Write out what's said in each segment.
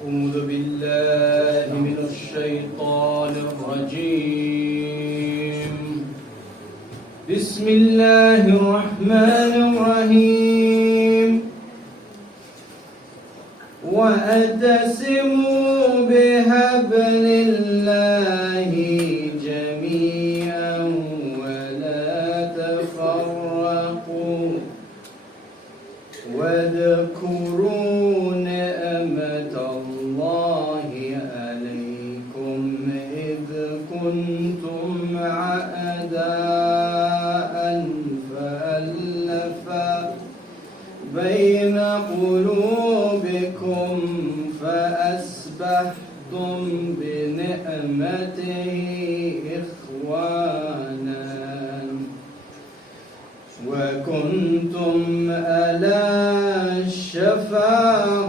أعوذ بالله من الشيطان الرجيم. بسم الله الرحمن الرحيم. واعتصموا بحبل الله جميعا ولا تفرقوا واذكروا نعمة الله عليكم إذ كنتم أعداء فألف بين قلوبكم فأصبحتم بنعمته إخوانا وكنتم على شفا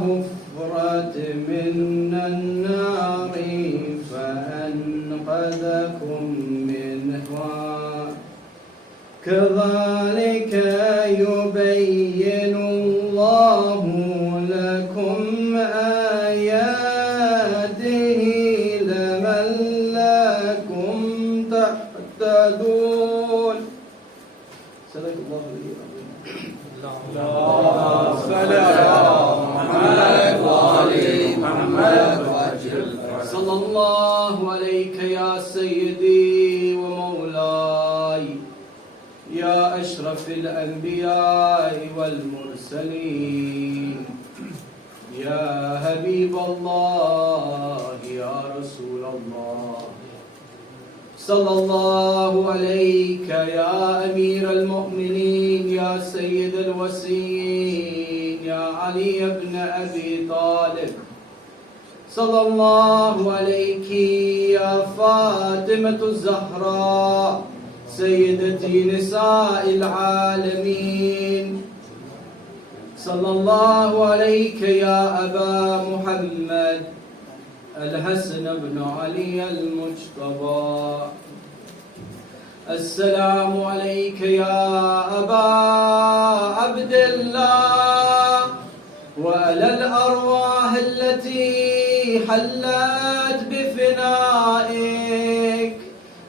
حفرة من النار فأنقذكم منها كذلك يبين الله لكم آياته لعلكم تهتدون. صدق الله العظيم. اللهم صل على محمد وآل محمد وعجل. صلى الله عليك يا سيدي ومولاي يا أشرف الأنبياء والمرسلين يا حبيب الله يا رسول الله. صلى الله عليك يا أمير المؤمنين يا سيد الوصيين يا علي بن أبي طالب. صلى الله عليك يا فاطمة الزهراء سيدتي نساء العالمين. صلى الله عليك يا أبا محمد الحسن بن علي المجتبى. السلام عليك يا أبا عبد الله وعلى الأرواح التي حلت بفنائك.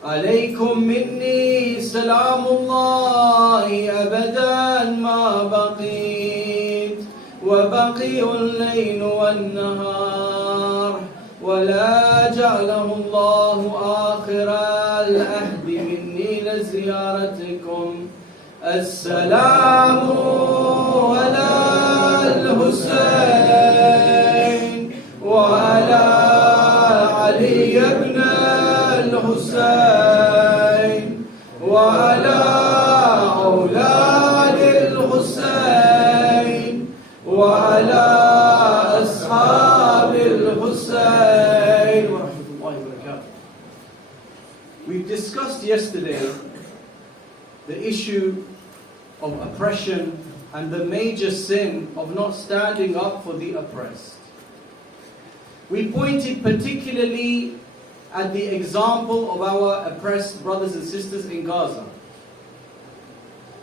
عليكم مني سلام الله أبدا ما بقيت وبقي الليل والنهار ولا جعله الله آخر العهد مني لزيارتكم. السلام على الحسين وعلى علي بن الحسين وعلى أولاد الحسين وعلى أصحاب الحسين ورحمة الله وبركاته. We discussed yesterday the issue of oppression and the major sin of not standing up for the oppressed. We pointed particularly at the example of our oppressed brothers and sisters in Gaza.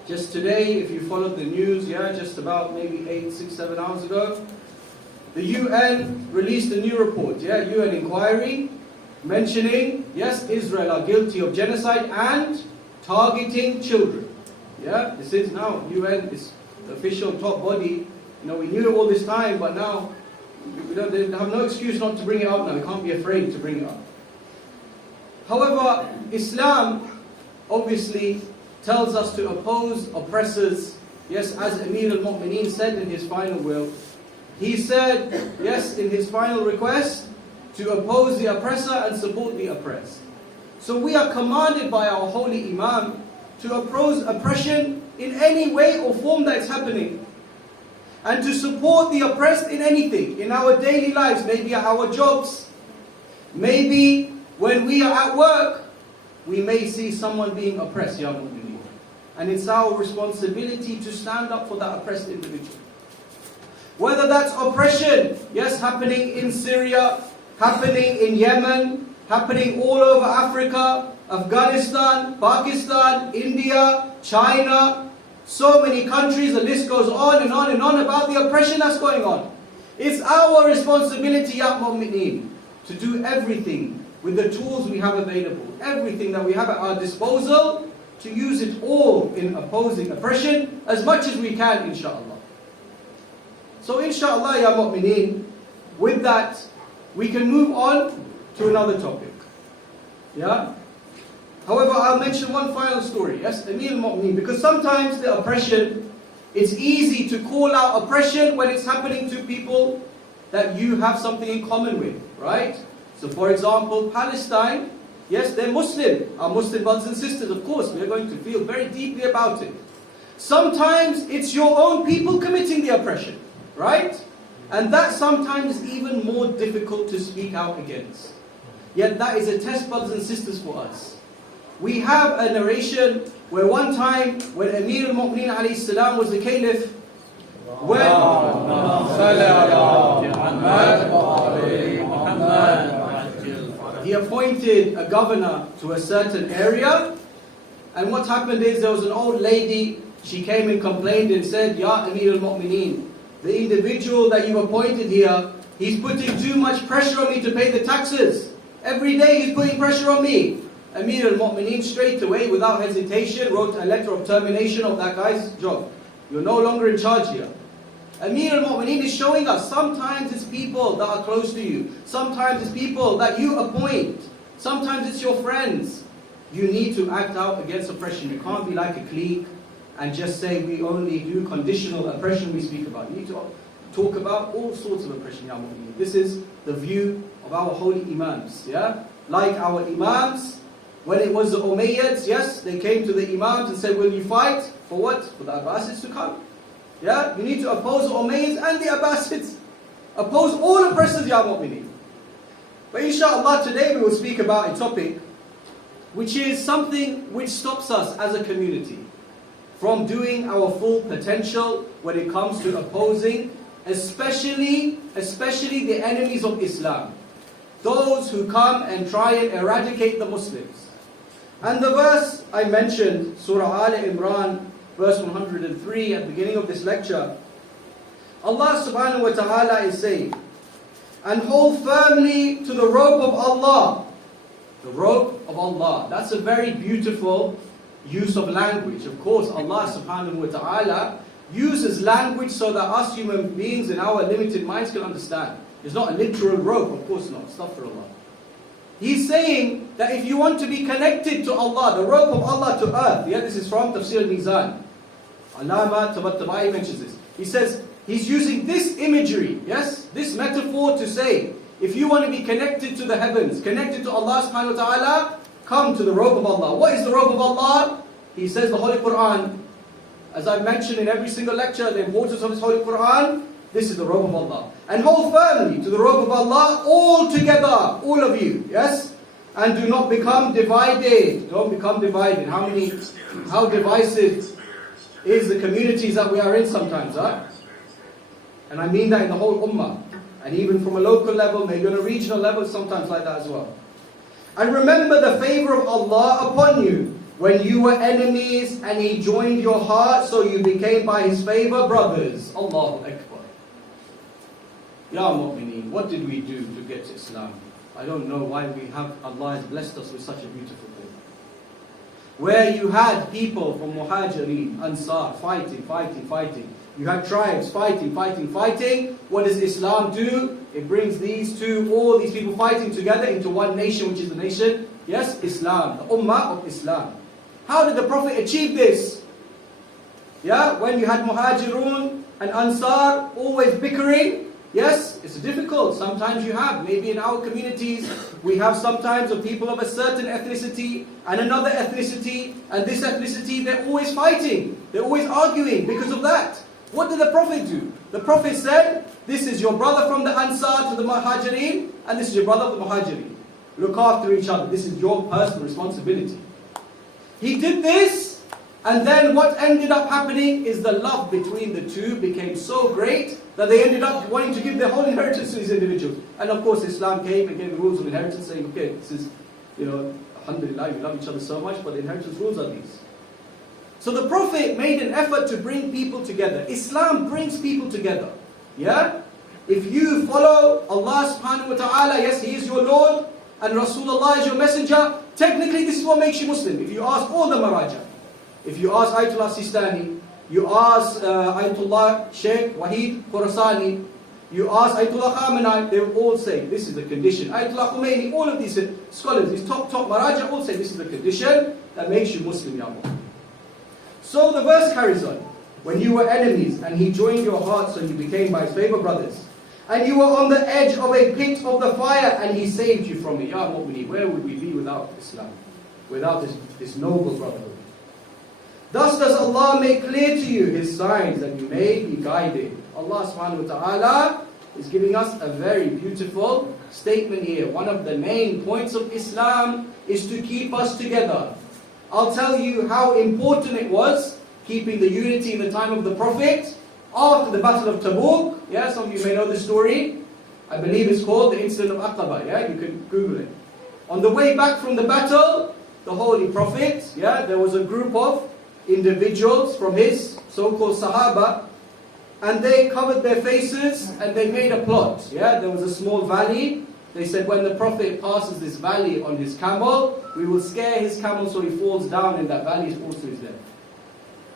Just today, if you followed the news, just about maybe 8, 6, 7 hours ago, the UN released a new report, UN inquiry, mentioning, yes, Israel are guilty of genocide and targeting children. This is now, UN is the official top body. We knew it all this time, but now, they have no excuse not to bring it up now. We can't be afraid to bring it up. However, Islam obviously tells us to oppose oppressors. Yes, as Amir al-Mu'mineen said in his final will, he said, yes, in his final request, to oppose the oppressor and support the oppressed. So we are commanded by our holy Imam to oppose oppression in any way or form that is happening, and to support the oppressed in anything, in our daily lives, maybe at our jobs, maybe when we are at work, we may see someone being oppressed, Ya Mu'mineen. And it's our responsibility to stand up for that oppressed individual. Whether that's oppression, yes, happening in Syria, happening in Yemen, happening all over Africa, Afghanistan, Pakistan, India, China, so many countries, the list goes on and on and on about the oppression that's going on. It's our responsibility, ya mu'mineen, to do everything with the tools we have available, everything that we have at our disposal, to use it all in opposing oppression as much as we can, inshaAllah. So inshaAllah, ya mu'mineen, with that, we can move on to another topic. Yeah? However, I'll mention one final story. Yes, Amir al-Mu'mineen, because sometimes the oppression, it's easy to call out oppression when it's happening to people that you have something in common with, right? So for example, Palestine, yes, they're Muslim. Our Muslim brothers and sisters, of course, we're going to feel very deeply about it. Sometimes it's your own people committing the oppression, right? And that sometimes is even more difficult to speak out against. Yet that is a test, brothers and sisters, for us. We have a narration where one time when Amir al-Mu'mineen alayhi salam was the caliph, when he appointed a governor to a certain area, and what happened is there was an old lady, she came and complained and said, Ya Amir al-Mu'mineen, the individual that you've appointed here, he's putting too much pressure on me to pay the taxes. Every day he's putting pressure on me. Amir al-Mu'mineen straight away, without hesitation, wrote a letter of termination of that guy's job. You're no longer in charge here. Amir al-Mu'mineen is showing us, sometimes it's people that are close to you. Sometimes it's people that you appoint. Sometimes it's your friends. You need to act out against oppression. You can't be like a clique and just say we only do conditional oppression we speak about. You need to talk about all sorts of oppression, ya mu'mineen. This is the view of our holy imams. Yeah? Like our imams, when it was the Umayyads, yes, they came to the imams and said, will you fight? For what? For the Abbasids to come. Yeah? You need to oppose the Umayyads and the Abbasids. Oppose all oppressors, ya mu'mineen. But inshallah today we will speak about a topic which is something which stops us as a community from doing our full potential when it comes to opposing, especially the enemies of Islam. Those who come and try and eradicate the Muslims. And the verse I mentioned, Surah Al Imran, verse 103 at the beginning of this lecture, Allah subhanahu wa ta'ala is saying, and hold firmly to the rope of Allah. The rope of Allah. That's a very beautiful use of language. Of course, Allah subhanahu wa ta'ala uses language so that us human beings in our limited minds can understand. It's not a literal rope, of course not. Astaghfirullah. He's saying that if you want to be connected to Allah, the rope of Allah to earth, yeah, this is from Tafsir al-Mizan. Allama Tabatabai mentions this. He says, he's using this imagery, yes, this metaphor to say, if you want to be connected to the heavens, connected to Allah subhanahu wa ta'ala, come to the rope of Allah. What is the rope of Allah? He says the Holy Qur'an. As I've mentioned in every single lecture, the importance of His Holy Qur'an, this is the rope of Allah. And hold firmly to the rope of Allah all together, all of you, yes? And do not become divided. Don't become divided. How divisive is the communities that we are in sometimes, huh? And I mean that in the whole ummah. And even from a local level, maybe on a regional level, sometimes like that as well. And remember the favor of Allah upon you when you were enemies and He joined your heart, so you became by His favor brothers. Allahu Akbar. Ya mu'mineen, what did we do to get to Islam? I don't know why Allah has blessed us with such a beautiful thing. Where you had people from Muhajireen, Ansar, fighting. You had tribes fighting. What does Islam do? It brings all these people fighting together into one nation, which is the nation, yes, Islam, the Ummah of Islam. How did the Prophet achieve this? Yeah, when you had Muhajirun and Ansar always bickering, yes, it's difficult. Sometimes you have, maybe in our communities, we have sometimes of people of a certain ethnicity and another ethnicity, and this ethnicity, they're always fighting. They're always arguing because of that. What did the Prophet do? The Prophet said, this is your brother from the Ansar to the Muhajireen, and this is your brother of the Muhajireen. Look after each other. This is your personal responsibility. He did this, and then what ended up happening is the love between the two became so great that they ended up wanting to give their whole inheritance to these individuals. And of course Islam came and gave the rules of inheritance, saying, okay, this is, alhamdulillah, we love each other so much, but the inheritance rules are these. So the Prophet made an effort to bring people together. Islam brings people together. Yeah? If you follow Allah subhanahu wa ta'ala, yes, He is your Lord, and Rasulullah is your messenger, technically this is what makes you Muslim. If you ask all the maraja, if you ask Ayatollah Sistani, you ask Ayatollah Sheikh Wahid Khorasani, you ask Ayatollah Khamenei, they will all say this is the condition. Ayatollah Khomeini, all of these scholars, these top maraja, all say this is the condition that makes you Muslim, ya Muslim. So the verse carries on. When you were enemies and He joined your hearts so you became by His favor brothers. And you were on the edge of a pit of the fire and He saved you from it. Ya Mu'mineen, where would we be without Islam? Without this noble brotherhood. Thus does Allah make clear to you His signs that you may be guided. Allah subhanahu wa ta'ala is giving us a very beautiful statement here. One of the main points of Islam is to keep us together. I'll tell you how important it was keeping the unity in the time of the Prophet after the Battle of Tabuk. Yeah, some of you may know the story. I believe it's called the incident of Aqaba. Yeah, you can Google it. On the way back from the battle, the Holy Prophet, yeah, there was a group of individuals from his so-called Sahaba, and they covered their faces and they made a plot. Yeah, there was a small valley. They said when the Prophet passes this valley on his camel, we will scare his camel so he falls down in that valley, falls to his death.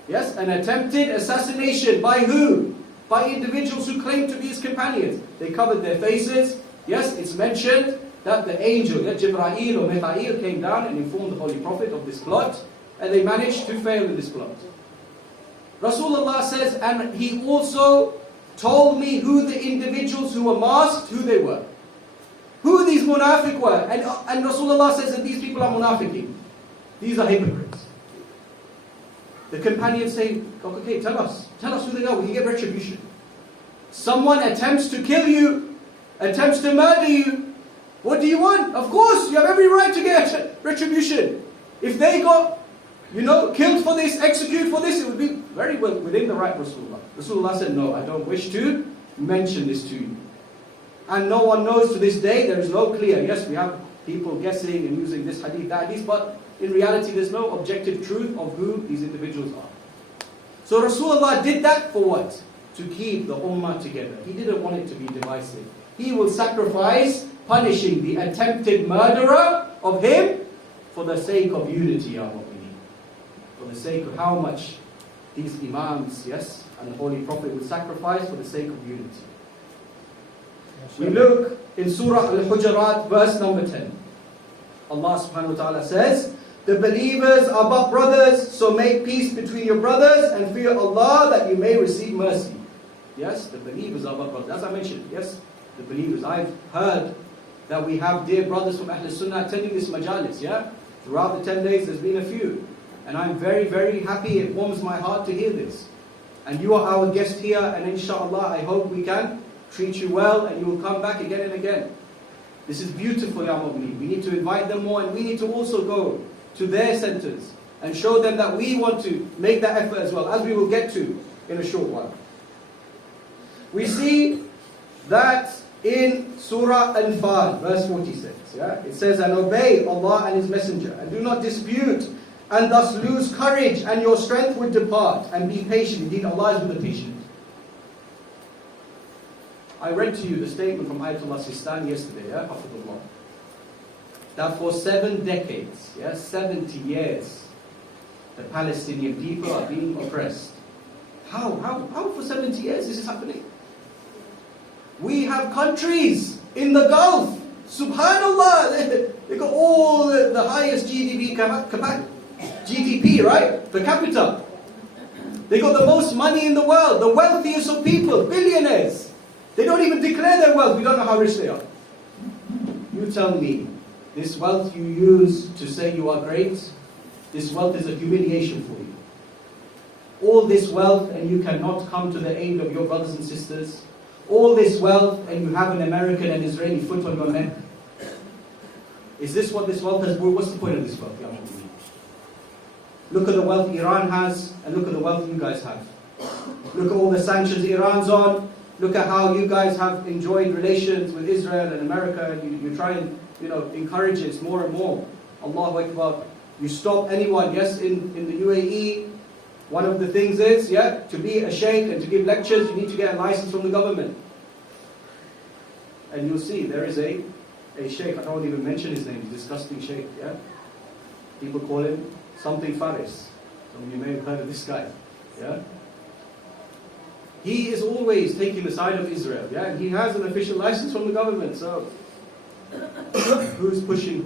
Yes, an attempted assassination by who? By individuals who claimed to be his companions. They covered their faces. Yes, it's mentioned that the angel, Jibreel or Mikhail, came down and informed the Holy Prophet of this plot, and they managed to fail in this plot. Rasulullah says, and he also told me who the individuals who were masked, who they were. Who these munafiq were. And Rasulullah says that these people are munafiqeen. These are hypocrites. The companions say, okay, tell us who they are, we can get retribution. Someone attempts to kill you, attempts to murder you. What do you want? Of course, you have every right to get retribution. If they got, killed for this, executed for this, it would be very well within the right of Rasulullah. Rasulullah said, no, I don't wish to mention this to you. And no one knows to this day, there is no clear. Yes, we have people guessing and using this hadith, that hadith, but in reality there's no objective truth of who these individuals are. So Rasulullah did that for what? To keep the ummah together. He didn't want it to be divisive. He will sacrifice punishing the attempted murderer of him for the sake of unity, ya mu'mineen. For the sake of how much these imams, yes, and the Holy Prophet would sacrifice for the sake of unity. We look in Surah Al-Hujurat, verse number 10. Allah subhanahu wa ta'ala says, the believers are but brothers, so make peace between your brothers and fear Allah that you may receive mercy. Yes, the believers are but brothers. As I mentioned, yes, the believers. I've heard that we have dear brothers from Ahl Sunnah attending this majalis, yeah? Throughout the 10 days there's been a few. And I'm very, very happy, it warms my heart to hear this. And you are our guest here, and inshallah I hope we can treat you well and you will come back again and again. This is beautiful, ya mu'mineen. We need to invite them more, and we need to also go to their centers and show them that we want to make that effort as well, as we will get to in a short while. We see that in Surah Al-Anfal, verse 46, yeah? It says, and obey Allah and His Messenger, and do not dispute, and thus lose courage, and your strength would depart, and be patient. Indeed, Allah is with the patient. I read to you the statement from Ayatollah Sistani yesterday, yeah, Hafidullah, that for 7 decades, 70 years, the Palestinian people are being oppressed. How for 70 years this is happening? We have countries in the Gulf, subhanallah, they got all the highest GDP, right, per capita. They got the most money in the world, the wealthiest of people, billionaires. They don't even declare their wealth. We don't know how rich they are. You tell me, this wealth you use to say you are great, this wealth is a humiliation for you. All this wealth and you cannot come to the aid of your brothers and sisters. All this wealth and you have an American and Israeli foot on your neck. Is this what this wealth has? What's the point of this wealth? Look at the wealth Iran has and look at the wealth you guys have. Look at all the sanctions Iran's on. Look at how you guys have enjoyed relations with Israel and America. You try and encourage it more and more. Allahu Akbar. You stop anyone, yes, in the UAE. One of the things is, to be a sheikh and to give lectures, you need to get a license from the government. and you'll see there is a sheikh, I don't even mention his name, he's a disgusting sheikh, yeah? People call him something Faris. Some of you may have heard of this guy, yeah? He is always taking the side of Israel, yeah? And he has an official license from the government, so who's pushing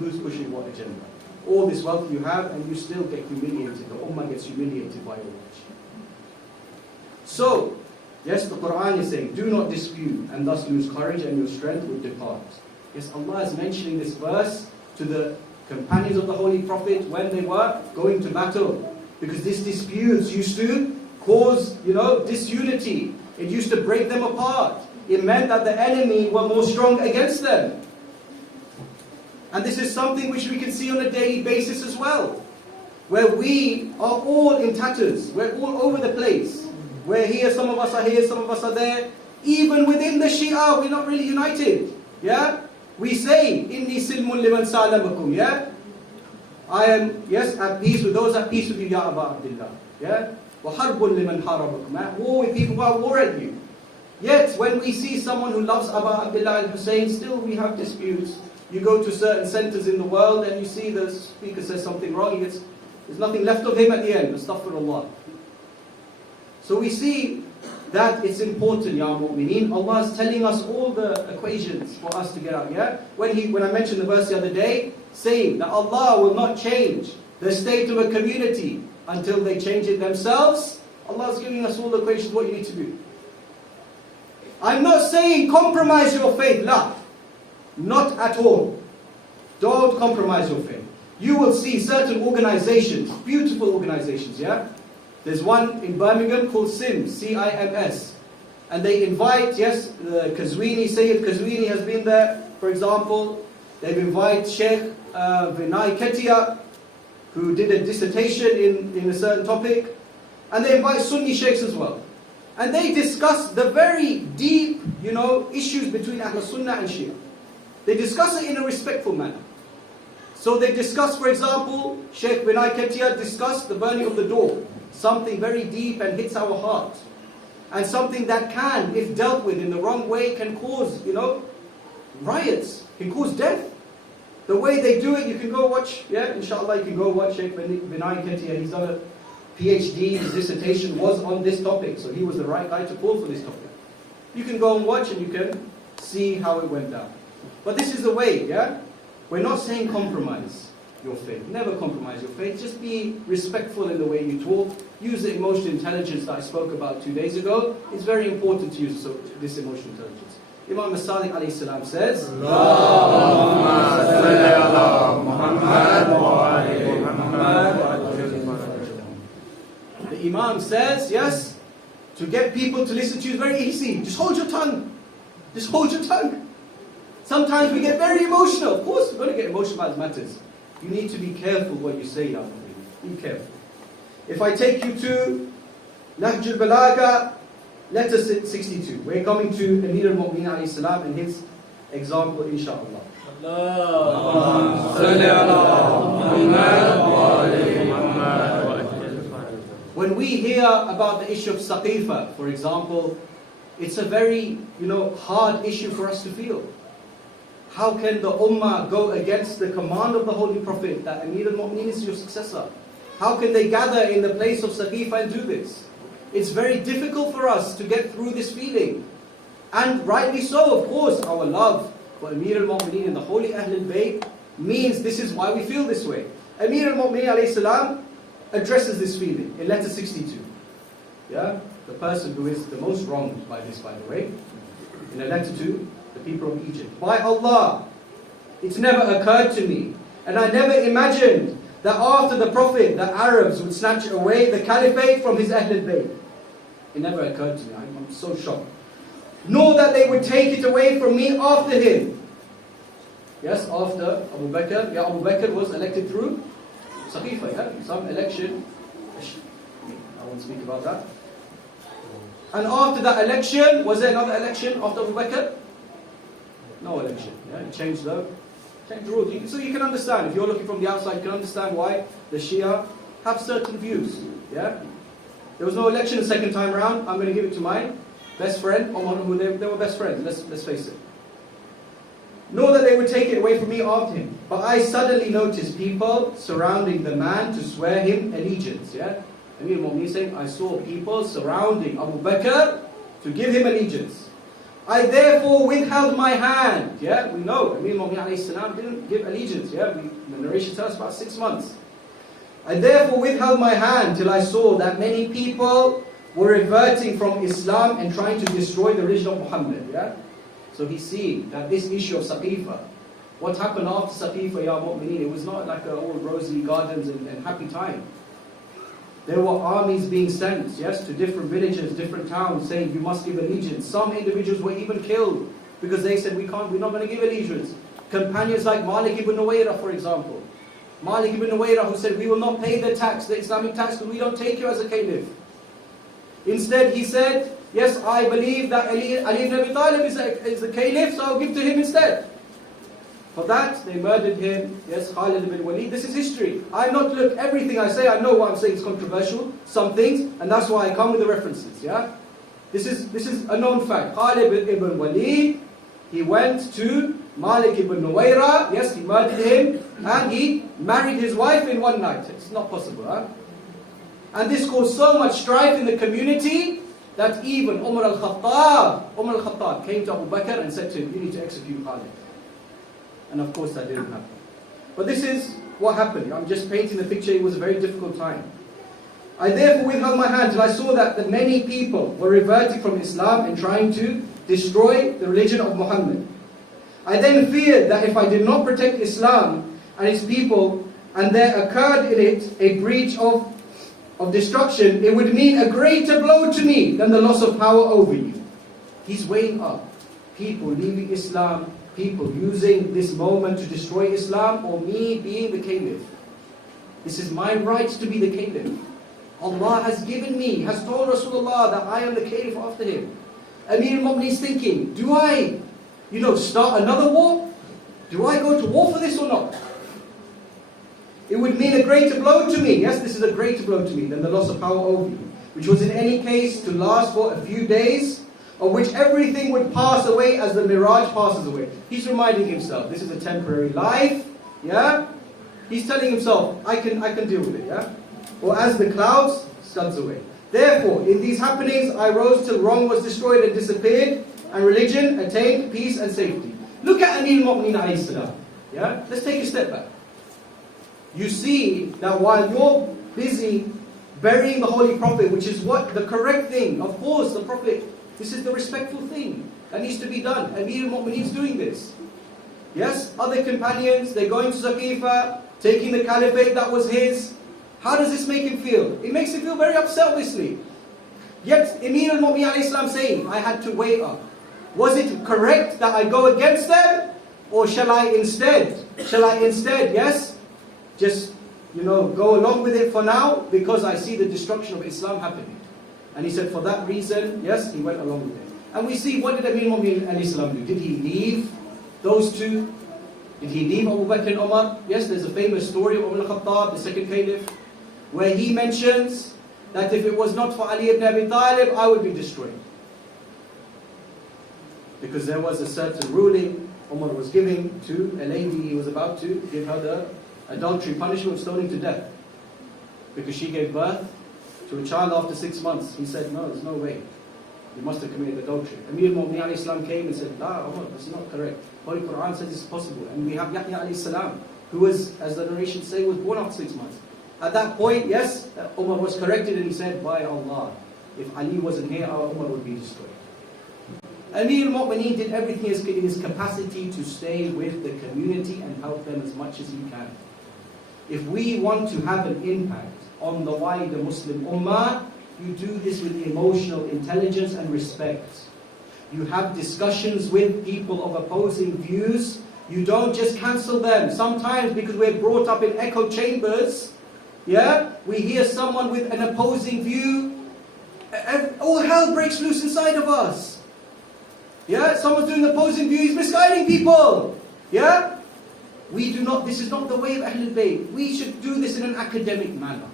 what agenda? All this wealth you have, and you still get humiliated. The Ummah gets humiliated by all this. So, yes, the Quran is saying, do not dispute, and thus lose courage, and your strength will depart. Yes, Allah is mentioning this verse to the companions of the Holy Prophet when they were going to battle. Because these disputes used to cause, disunity. It used to break them apart. It meant that the enemy were more strong against them. And this is something which we can see on a daily basis as well. Where we are all in tatters. We're all over the place. Where here, some of us are here, some of us are there. Even within the Shia, we're not really united. Yeah? We say, Inni silmun liman salamakum. Yeah? I am, yes, at peace with those at peace with you, Ya Aba Abdullah. Yeah? Wa harbun liman harabakum. At war with people who are war at you. Yet, when we see someone who loves Aba Abdullah al-Hussein, still we have disputes. You go to certain centers in the world and you see the speaker says something wrong, there's nothing left of him at the end. Astaghfirullah. So we see that it's important, Ya Mu'mineen. Allah is telling us all the equations for us to get out. Yeah? When I mentioned the verse the other day, saying that Allah will not change the state of a community until they change it themselves, Allah is giving us all the equations what you need to do. I'm not saying compromise your faith, la. Not at all. Don't compromise your faith. You will see certain organizations, beautiful organizations, yeah? There's one in Birmingham called SIMS, C-I-M-S. And they invite, yes, the Qazwini, Sayyid Qazwini has been there, for example. They've invited Sheikh Vinay Ketia, who did a dissertation in a certain topic. And they invite Sunni sheikhs as well. And they discuss the very deep, issues between Ahl Sunnah and Shia. They discuss it in a respectful manner. So they discuss, for example, Sheikh Vinay Ketia discussed the burning of the door. Something very deep and hits our heart. And something that can, if dealt with in the wrong way, can cause, riots, can cause death. The way they do it, you can go watch, yeah, inshallah, you can go watch Sheikh Vinay Ketia. He's done a PhD, his dissertation was on this topic, so he was the right guy to call for this topic. You can go and watch and you can see how it went down. But this is the way, yeah? We're not saying compromise your faith. Never compromise your faith. Just be respectful in the way you talk. Use the emotional intelligence that I spoke about 2 days ago. It's very important to use this emotional intelligence. Imam As-Sadiq alayhi salam says, Allahumma salli ala Muhammad wa ali Muhammad. The Imam says, yes, to get people to listen to you is very easy. Just hold your tongue. Just hold your tongue. Sometimes we get very emotional. Of course, we're going to get emotional about matters. You need to be careful what you say, Ya Nabi. Be careful. If I take you to Nahj al-Balagha, letter 62. We're coming to Amir al-Mu'mineen alayhi salam and his example, inshaAllah. When we hear about the issue of Saqifa, for example, it's a very, hard issue for us to feel. How can the Ummah go against the command of the Holy Prophet that Amir al-Mu'mineen is your successor? How can they gather in the place of Saqifa and do this? It's very difficult for us to get through this feeling. And rightly so, of course, our love for Amir al-Mu'mineen and the Holy Ahlul Bayt means this is why we feel this way. Amir al-Mu'mineen alayhi salam addresses this feeling in letter 62. Yeah? The person who is the most wronged by this, by the way, in a letter to the people of Egypt. By Allah, it's never occurred to me, and I never imagined that after the Prophet, the Arabs would snatch away the caliphate from his Ahlul Bayt. It never occurred to me. I'm so shocked. Nor that they would take it away from me after him. Yes, after Abu Bakr. Yeah, Abu Bakr was elected through Saqifa, yeah? Some election. I won't speak about that. And after that election, was there another election after Abu Bakr? No election. Yeah, he changed the rules. So you can understand, if you're looking from the outside, you can understand why the Shia have certain views. Yeah? There was no election the second time around. I'm going to give it to my best friend, or one who they were best friends, let's face it. nor that they would take it away from me after him. But I suddenly noticed people surrounding the man to swear him allegiance. Yeah? Amir al-Mu'mineen saying, I saw people surrounding Abu Bakr to give him allegiance. I therefore withheld my hand. Yeah, we know Amir al-Mu'mineen didn't give allegiance. Yeah, the narration tells us about 6 months. I therefore withheld my hand till I saw that many people were reverting from Islam and trying to destroy the religion of Muhammad. Yeah? So he's seeing that this issue of Saqifa, what happened after Saqifa, Ya Mu'mineen, it was not like all rosy gardens and happy time. There were armies being sent, yes, to different villages, different towns, saying you must give allegiance. Some individuals were even killed because they said we're not going to give allegiance. Companions like Malik ibn Nuwayra, for example. Malik ibn Nuwayra, who said, we will not pay the tax, the Islamic tax, because we don't take you as a caliph. Instead, he said, yes, I believe that Ali ibn Abi Talib is the caliph, so I'll give to him instead. For that, they murdered him. Yes, Khalid ibn Walid. This is history. Look, everything I say, I know what I'm saying is controversial, some things, and that's why I come with the references, yeah? This is a known fact. Khalid ibn Walid, he went to Malik ibn Nuwayra, yes, he murdered him, and he married his wife in one night. It's not possible, huh? And this caused so much strife in the community that even Umar al-Khattab came to Abu Bakr and said to him, you need to execute Khalid. And of course that didn't happen. But this is what happened. I'm just painting the picture. It was a very difficult time. I therefore withheld my hand till I saw that many people were reverting from Islam and trying to destroy the religion of Muhammad. I then feared that if I did not protect Islam and its people, and there occurred in it a breach of destruction, it would mean a greater blow to me than the loss of power over you. He's weighing up people leaving Islam, people using this moment to destroy Islam, or me being the caliph. This is my right to be the caliph. Allah has given me, has told Rasulullah that I am the caliph after him. Amir al-Mu'mineen is thinking, do I, start another war? Do I go to war for this or not? It would mean a greater blow to me. Yes, this is a greater blow to me than the loss of power over you, which was in any case to last for a few days, of which everything would pass away as the mirage passes away. He's reminding himself, this is a temporary life, yeah? He's telling himself, I can deal with it, yeah? Or as the clouds scuds away. Therefore, in these happenings, I rose till wrong was destroyed and disappeared, and religion attained peace and safety. Look at Amir al-Mu'mineen alayhi salam, yeah? Let's take a step back. You see that while you're busy burying the Holy Prophet, which is what the correct thing, of course, the Prophet, this is the respectful thing that needs to be done. Amir al-Mu'mineen is doing this. Yes, other companions, they're going to Saqifa, taking the caliphate that was his. How does this make him feel? It makes him feel very upset, obviously. Yet, Amir al-Mu'mineen alayhi salam saying, I had to weigh up. Was it correct that I go against them? Or shall I instead, yes, just, go along with it for now, because I see the destruction of Islam happening. And he said, for that reason, yes, he went along with it. And we see, what did Amir al-Mu'mineen alayhi salam do? Did he leave those two? Did he leave Abu Bakr and Umar? Yes, there's a famous story of Umar al-Khattab, the second caliph, where he mentions that if it was not for Ali ibn Abi Talib, I would be destroyed. Because there was a certain ruling Umar was giving to a lady, he was about to give her the adultery punishment of stoning to death. Because she gave birth to a child after 6 months. He said, no, there's no way. You must have committed adultery. Amir al-Mu'mineen alayhi salam came and said, La, Umar, that's not correct. Holy Quran says it's possible. And we have Yahya alayhi salam, who was, as the narration say, was born after 6 months. At that point, yes, Umar was corrected and he said, by Allah, if Ali wasn't here, our Umar would be destroyed. Amir al-Mu'mineen did everything in his capacity to stay with the community and help them as much as he can. If we want to have an impact on the wider Muslim Ummah, you do this with emotional intelligence and respect. You have discussions with people of opposing views. You don't just cancel them. Sometimes, because we're brought up in echo chambers, yeah, we hear someone with an opposing view, all hell breaks loose inside of us. Yeah, someone's doing opposing view, he's misguiding people. Yeah? We do not, this is not the way of Ahlul Bayt. We should do this in an academic manner.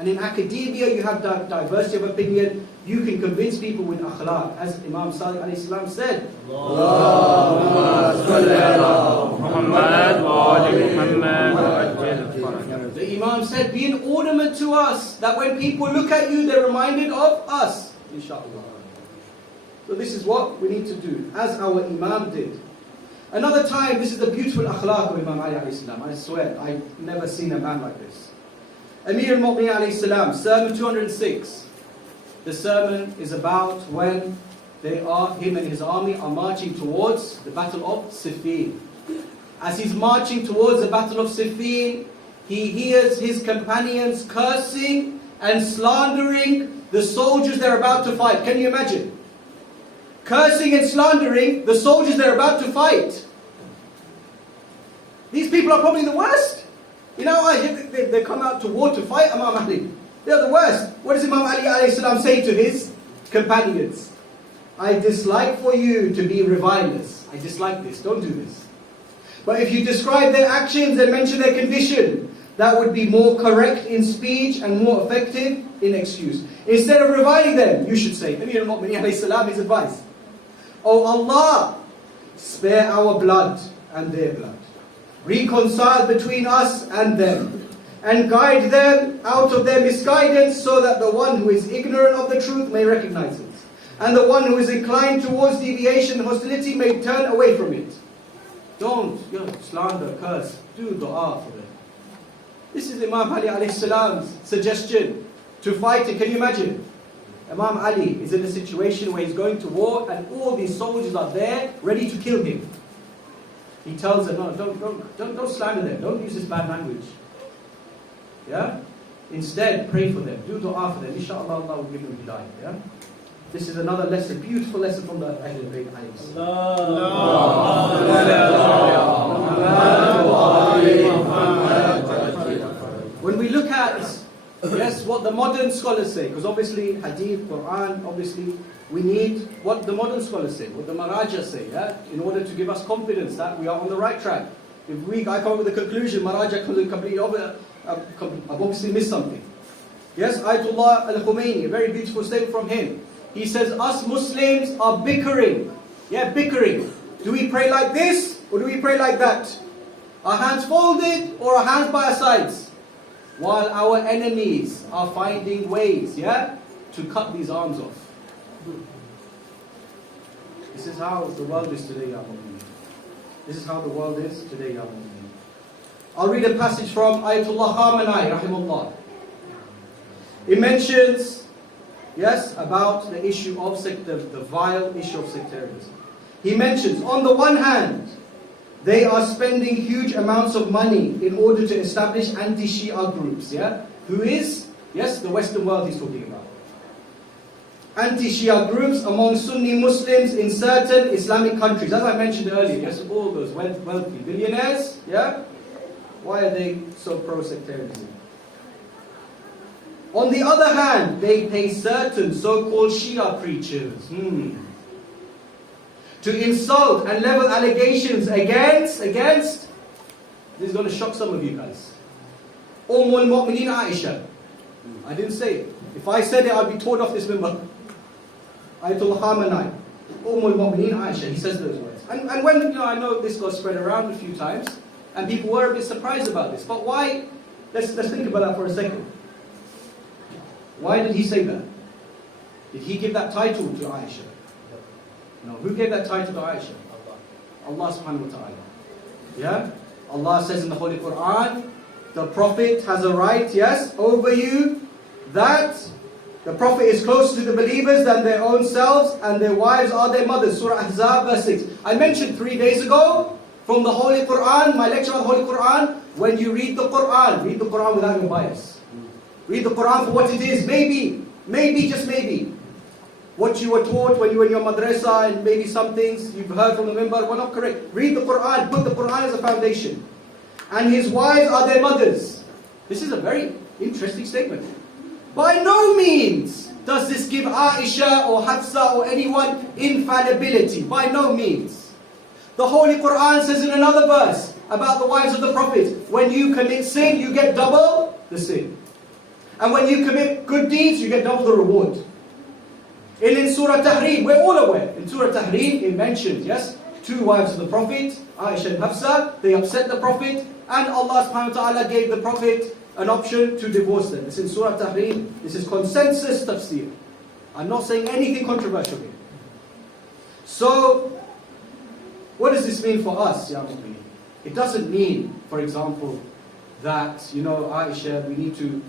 And in academia, you have diversity of opinion. You can convince people with akhlaq. As Imam Sadiq alayhi salam said, Allahumma salli ala that when people look at you, they're reminded of us, inshallah. So this is what we need to do, as our Imam did. Another time, this is the beautiful akhlaq of Imam Ali alayhi salam. I swear, I've never seen a man like this. Amir al-Mu'mineen alayhi salam, sermon 206. The sermon is about when him and his army are marching towards the battle of Siffin. As he's marching towards the battle of Siffin, he hears his companions cursing and slandering the soldiers they're about to fight. Can you imagine? Cursing and slandering the soldiers they're about to fight. These people are probably the worst. You know, they come out to war to fight Imam Ali. They're the worst. What does Imam Ali alayhi salam say to his companions? I dislike for you to be revilers. I dislike this. Don't do this. But if you describe their actions and mention their condition, that would be more correct in speech and more effective in excuse. Instead of reviling them, you should say, Amir al-Mu'mineen alayhi salam, his advice. Oh Allah, spare our blood and their blood. Reconcile between us and them. And guide them out of their misguidance so that the one who is ignorant of the truth may recognize it. And the one who is inclined towards deviation and hostility may turn away from it. Don't slander, curse, do dua for them. This is Imam Ali alayhi salam's suggestion to fight it. Can you imagine? Imam Ali is in a situation where he's going to war and all these soldiers are there ready to kill him. He tells them, no, don't slander them, don't use this bad language. Yeah? Instead, pray for them, do dua for them. Inshallah, Allah will give them hidayah. Yeah? This is another lesson, beautiful lesson from the Ahlul Bayt. When we look at, what the modern scholars say, because obviously Hadith, Quran, obviously we need what the modern scholars say, what the maraji say, in order to give us confidence that we are on the right track. If I come up with a conclusion, maraji comes completely over, I've obviously missed something. Yes, Ayatollah al-Khomeini, a very beautiful statement from him. He says, us Muslims are bickering. Yeah, bickering. Do we pray like this or do we pray like that? Our hands folded or our hands by our sides? While our enemies are finding ways, to cut these arms off. This is how the world is today, Ya Mu'min. This is how the world is today, Ya Mu'min. I'll read a passage from Ayatollah Khamenei, rahimahullah. It mentions, about the issue of the vile issue of sectarianism. He mentions, on the one hand, they are spending huge amounts of money in order to establish anti-Shi'a groups, Who is, the Western world he's talking about. Anti-Shi'a groups among Sunni Muslims in certain Islamic countries. As I mentioned earlier, all those wealthy billionaires, Why are they so pro-sectarianism? On the other hand, they pay certain so-called Shia preachers to insult and level allegations against, this is going to shock some of you guys. Al-Mu'mineen Aisha. I didn't say it. If I said it, I'd be torn off this member. Ayatollah Khamenei. Al-Mu'mineen Aisha. He says those words. And when, I know this got spread around a few times, and people were a bit surprised about this. But why? Let's think about that for a second. Why did he say that? Did he give that title to Aisha? No. Who gave that title to Aisha? Allah subhanahu wa ta'ala. Allah says in the Holy Quran, the Prophet has a right, over you, that the Prophet is closer to the believers than their own selves, and their wives are their mothers. Surah Ahzab, verse 6. I mentioned 3 days ago, from the Holy Quran, my lecture on the Holy Quran, when you read the Quran without your bias. Read the Quran for what it is. Maybe, just maybe. What you were taught when you were in your madrasa and maybe some things you've heard from the member were not correct. Read the Quran, put the Quran as a foundation. And his wives are their mothers. This is a very interesting statement. By no means does this give Aisha or Hafsa or anyone infallibility. By no means. The Holy Quran says in another verse about the wives of the Prophet, when you commit sin, you get double the sin. And when you commit good deeds, you get double the reward. And in Surah Tahrim, we're all aware, in Surah Tahrim it mentions, 2 wives of the Prophet, Aisha and Hafsa, they upset the Prophet, and Allah subhanahu wa ta'ala gave the Prophet an option to divorce them. It's in Surah Tahrim. This is consensus tafsir. I'm not saying anything controversial here. So, what does this mean for us, Ya Mu'mineen? It doesn't mean, for example, that, Aisha,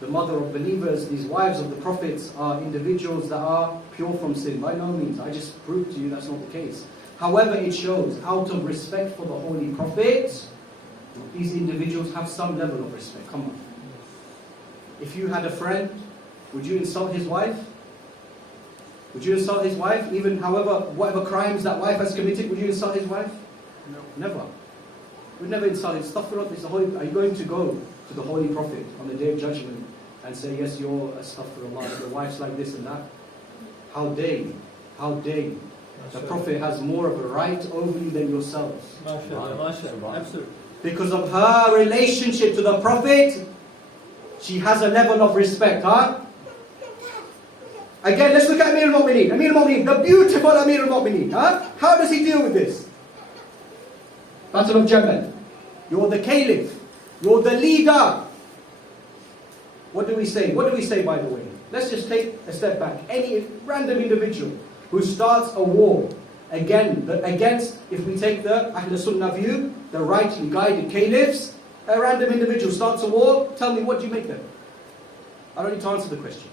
the mother of believers, these wives of the prophets are individuals that are pure from sin. By no means. I just proved to you that's not the case. However, it shows, out of respect for the Holy Prophet, these individuals have some level of respect. Come on. If you had a friend, would you insult his wife? Would you insult his wife? Even whatever crimes that wife has committed, would you insult his wife? No. Never. We'd never insult him. Are you going to go to the Holy Prophet on the Day of Judgment and say, yes, you're astaghfirullah, your wife's like this and that? How dare you? How dare you? The Prophet has more of a right over you than yourselves. Absolutely. Because of her relationship to the Prophet, she has a level of respect, huh? Again, let's look at Amir al-Mu'mineen. Amir al-Mu'mineen, the beautiful Amir al-Mu'mineen, huh? How does he deal with this? Battle of Jamal. You're the caliph. You're the leader. What do we say? What do we say, by the way? Let's just take a step back. Any random individual who starts a war against, if we take the Ahl Sunnah view, the rightly guided caliphs, a random individual starts a war, tell me, what do you make them? I don't need to answer the question.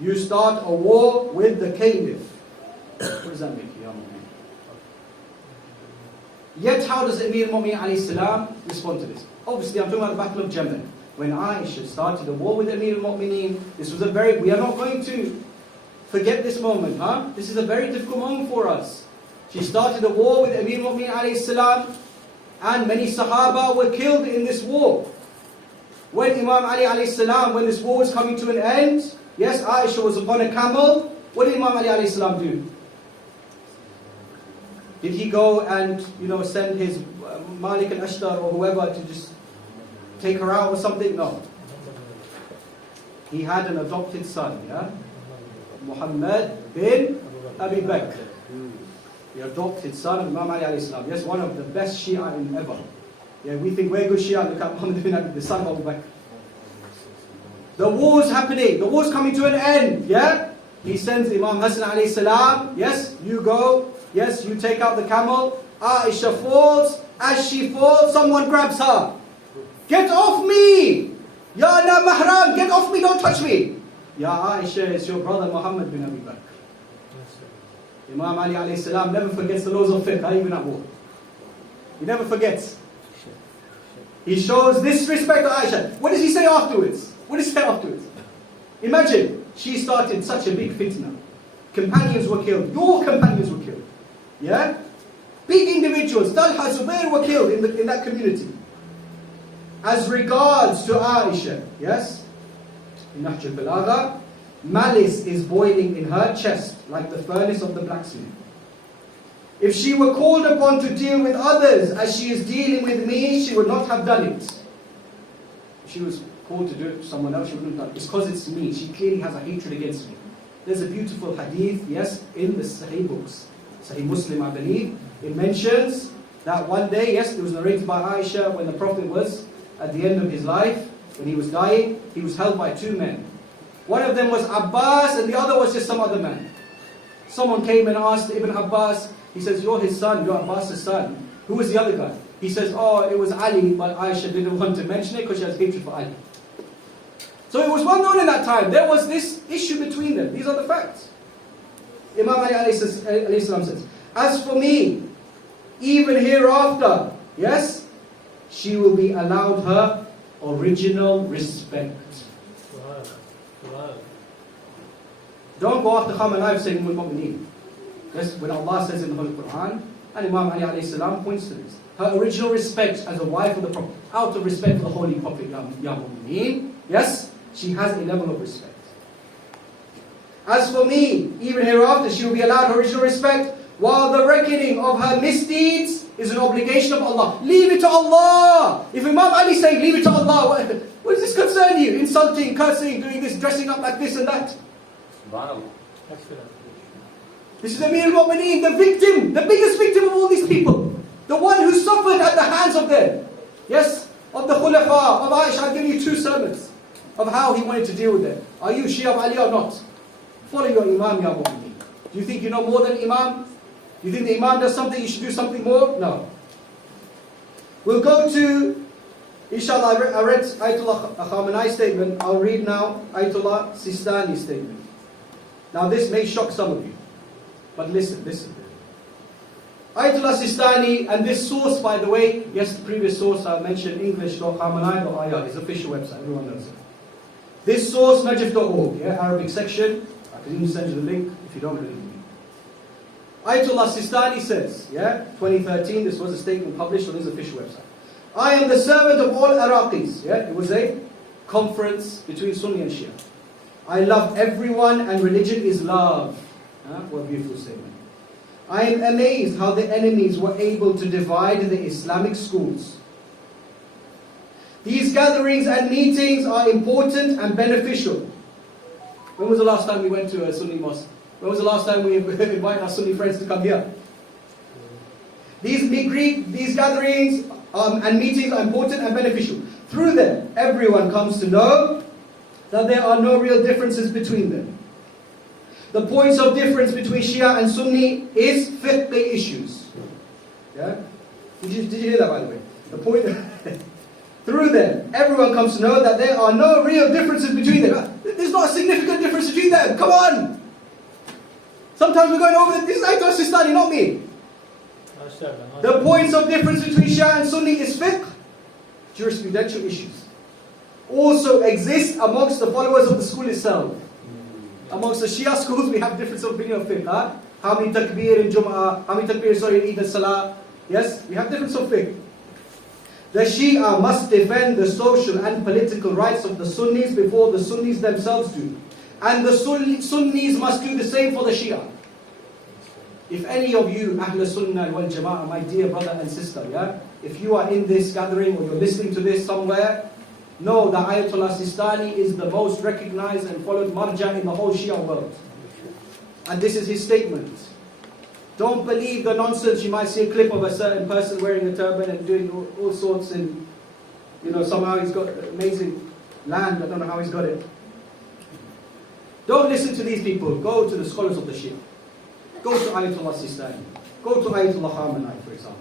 You start a war with the caliph. What does that make you, Ya Mu'min? Yet how does Amir al-Mu'mineen alayhi salam respond to this? Obviously, I'm talking about the Battle of Jamal. When Aisha started a war with Amir al-Mu'mineen, we are not going to forget this moment, huh? This is a very difficult moment for us. She started a war with Amir al-Mu'mineen alayhi salam, and many Sahaba were killed in this war. When Imam Ali alayhi salam, when this war was coming to an end, yes, Aisha was upon a camel. What did Imam Ali alayhi salam do? Did he go and, send his Malik al-Ashtar or whoever to just take her out or something? No. He had an adopted son, yeah? Muhammad bin Abi Bakr. The adopted son of Imam Ali alayhi salam. Yes, one of the best Shia in ever. Yeah, we think we're good Shia, look at Muhammad bin Abi, the son of Abu Bakr. The war's happening, the war's coming to an end, yeah? He sends Imam Hassan alayhi salam, yes, you go, yes, you take out the camel. Aisha falls, as she falls, someone grabs her. Get off me! Ya la mahram, get off me, don't touch me! Ya Aisha, it's your brother Muhammad bin Abi Bakr. Imam Ali alayhi salam never forgets the laws of fiqh, even at war. He never forgets. He shows this respect to Aisha. What does he say afterwards? What does he say afterwards? Imagine, she started such a big fitna. Companions were killed. Your companions were killed. Yeah? Big individuals, Talha, Zubair were killed in that community. As regards to Aisha, yes? In Nahj al-Balagha, malice is boiling in her chest like the furnace of the blacksmith. If she were called upon to deal with others as she is dealing with me, she would not have done it. If she was called to do it to someone else, she wouldn't have done it. It's because it's me. She clearly has a hatred against me. There's a beautiful hadith, yes, in the Sahih books. Sahih Muslim, I believe. It mentions that one day, yes, it was narrated by Aisha when the Prophet was at the end of his life, when he was dying, he was held by two men. One of them was Abbas and the other was just some other man. Someone came and asked Ibn Abbas, he says, you're his son, you're Abbas's son. Who was the other guy? He says, oh, it was Ali, but Aisha didn't want to mention it because she has hatred for Ali. So it was well known in that time. There was this issue between them. These are the facts. Imam Ali alayhi salam says, as for me, even hereafter, yes, she will be allowed her original respect. Don't go after Kham alive saying Mu'mineen. Yes, when Allah says in the Holy Quran, and Imam Ali alayhi salam points to this. Her original respect as a wife of the Prophet, out of respect for the Holy Prophet, Ya Mu'mineen, yes, she has a level of respect. As for me, even hereafter, she will be allowed her original respect, while the reckoning of her misdeeds is an obligation of Allah. Leave it to Allah. If Imam Ali is saying, leave it to Allah, what does this concern you? Insulting, cursing, doing this, dressing up like this and that. This is Amir al-Mu'mineen, the victim, the biggest victim of all these people. The one who suffered at the hands of them. Yes, of the Khulafa, of Aisha. I'll give you 2 sermons of how he wanted to deal with it. Are you Shia of Ali or not? Follow your Imam, Ya Mu'min. Do you think you know more than Imam? Do you think the Imam does something, you should do something more? No. We'll go to, inshallah, I read Ayatollah Khamenei's statement. I'll read now Ayatollah Sistani's statement. Now this may shock some of you, but listen. Ayatollah Sistani, and this source, by the way, yes, the previous source I mentioned, English.khamenei.ir, his official website, everyone knows it. This source, najif.org, Arabic section, I can even send you the link if you don't believe me. Ayatollah Sistani says, 2013, this was a statement published on his official website. I am the servant of all Iraqis. It was a conference between Sunni and Shia. I love everyone and religion is love. What a beautiful statement. I am amazed how the enemies were able to divide the Islamic schools. These gatherings and meetings are important and beneficial. When was the last time we went to a Sunni mosque? When was the last time we invited our Sunni friends to come here? These gatherings and meetings are important and beneficial. Through them, everyone comes to know that there are no real differences between them. The points of difference between Shia and Sunni is fiqh issues. Did you hear that, by the way? The point. Through them, everyone comes to know that there are no real differences between them. There's not a significant difference between them. Come on! Sometimes we're going over this is Ayatollah Sistani, not me. The points of difference between Shia and Sunni is fiqh, jurisprudential issues. Also exist amongst the followers of the school itself. Amongst the Shia schools, we have difference of opinion of fiqh. How many takbir in Jum'ah, how many takbir, in Eid al-Salah. Yes, we have difference of fiqh. The Shia must defend the social and political rights of the Sunnis before the Sunnis themselves do. And the Sunnis must do the same for the Shia. If any of you, Ahl Sunnah wal Jama'ah, my dear brother and sister, if you are in this gathering or you're listening to this somewhere, know that Ayatollah Sistani is the most recognized and followed marja in the whole Shia world. And this is his statement. Don't believe the nonsense. You might see a clip of a certain person wearing a turban and doing all sorts, and somehow he's got amazing land. I don't know how he's got it. Don't listen to these people. Go to the scholars of the Shia. Go to Ayatollah Sistani. Go to Ayatollah Khamenei, for example.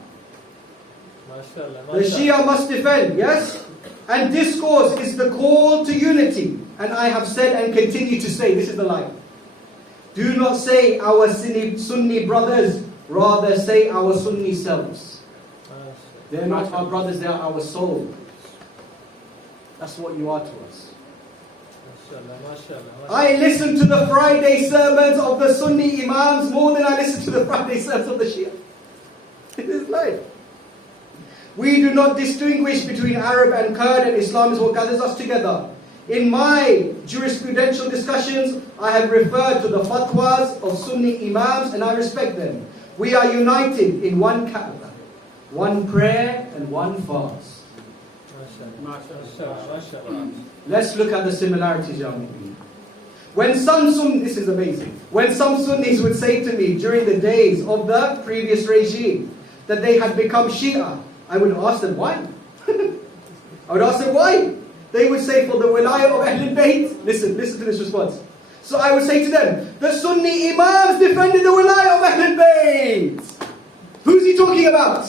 The Shia must defend, yes? And discourse is the call to unity. And I have said and continue to say, this is the line. Do not say our Sunni brothers, rather say our Sunni selves. They're not our brothers, they are our soul. That's what you are to us. I listen to the Friday sermons of the Sunni Imams more than I listen to the Friday sermons of the Shia. It is life. We do not distinguish between Arab and Kurd, and Islam is what gathers us together. In my jurisprudential discussions, I have referred to the fatwas of Sunni Imams and I respect them. We are united in one Kaaba, one prayer and one fast. Let's look at the similarities, Ya Mu'min. This is amazing. When some Sunnis would say to me during the days of the previous regime that they had become Shia, I would ask them why. I would ask them why. They would say for the wilayah of Ahlul Bayt. Listen to this response. So I would say to them, the Sunni Imams defended the wilayah of Ahlul Bayt. Who's he talking about?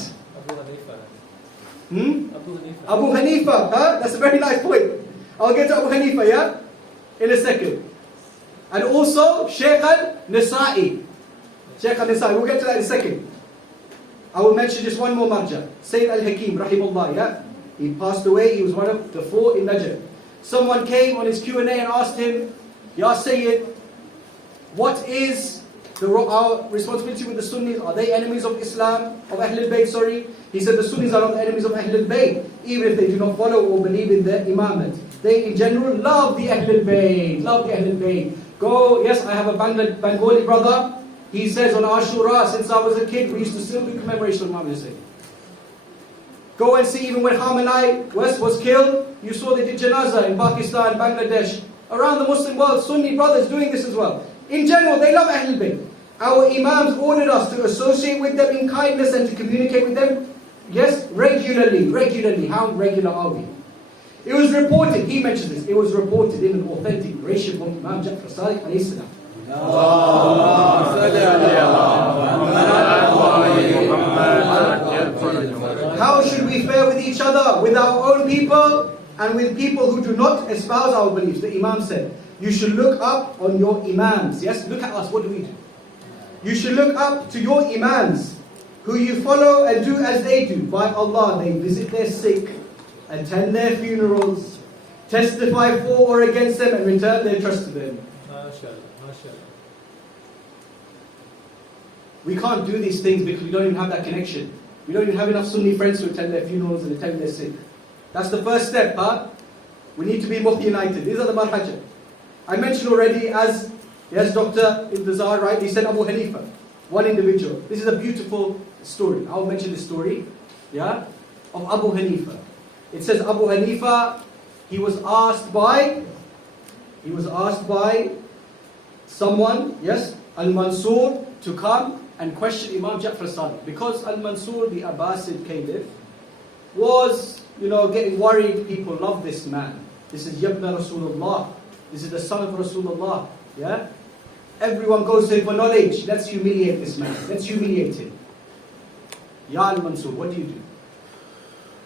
Abu Hanifa. That's a very nice point. I'll get to Abu Hanifa, in a second. And also Shaykh al-Nasa'i. We'll get to that in a second. I will mention just one more marja. Sayyid al-Hakim, rahimullah, He passed away, he was one of the 4 in Najm. Someone came on his Q&A and asked him, Ya Sayyid, what is our responsibility with the Sunnis? Are they enemies of Islam, of Ahlul Bayt, sorry? He said the Sunnis are not enemies of Ahlul Bayt, even if they do not follow or believe in the Imamate. They in general love the Ahlul Bayt, Go, yes, I have a Bengali brother. He says on Ashura, since I was a kid, we used to still do commemoration of Imam Hussein. Go and see, even when Khamenei was killed, you saw they did janazah in Pakistan, Bangladesh, around the Muslim world, Sunni brothers doing this as well. In general, they love Ahlul Bayt. Our Imams ordered us to associate with them in kindness and to communicate with them yes, regularly. How regular are we? It was reported, he mentions this, it was reported in an authentic narration from Imam Ja'far Sadiq alayhi salam. How should we fare with each other, with our own people and with people who do not espouse our beliefs? The Imam said, you should look up on your Imams. Yes, look at us, what do we do? You should look up to your Imams, who you follow and do as they do. By Allah, they visit their sick, attend their funerals, testify for or against them, and return their trust to them. We can't do these things because we don't even have that connection. We don't even have enough Sunni friends to attend their funerals and attend their sick. That's the first step, huh? We need to be more united. These are the marhaja. I mentioned already, as yes, Dr. Intizar rightly said, Abu Hanifa, one individual. This is a beautiful story. I'll mention this story, yeah, of Abu Hanifa. It says Abu Hanifa, he was asked by someone, yes, Al-Mansur, to come and question Imam Ja'far Sadiq. Because Al-Mansur, the Abbasid caliph, was, getting worried. People love this man. This is Yabna Rasulullah. This is the son of Rasulullah. Yeah? Everyone goes to him for knowledge. Let's humiliate this man. Let's humiliate him. Ya Al-Mansur, what do you do?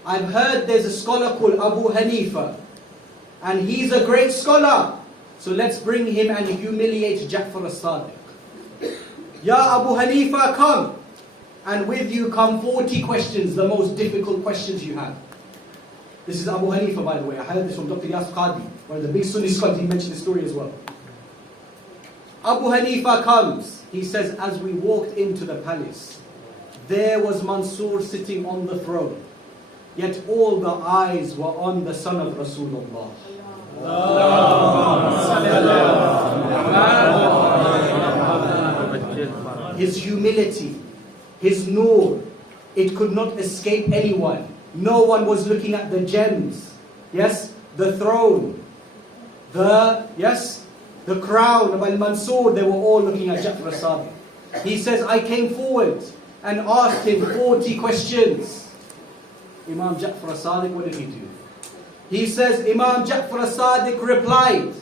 I've heard there's a scholar called Abu Hanifa, and he's a great scholar. So let's bring him and humiliate Ja'far as-Sadiq. Ya Abu Hanifa, come. And with you come 40 questions, the most difficult questions you have. This is Abu Hanifa, by the way. I heard this from Dr. Yas Qadi, one of the big Sunni scholars. He mentioned the story as well. Abu Hanifa comes. He says, as we walked into the palace, there was Mansur sitting on the throne. Yet all the eyes were on the son of Rasulullah. His humility, his nur, it could not escape anyone. No one was looking at the gems, yes, the throne, the crown of Al-Mansur. They were all looking at Ja'far as-Sadiq. He says, I came forward and asked him 40 questions. Imam Ja'far as-Sadiq, what did he do? He says, Imam Ja'far as-Sadiq replied,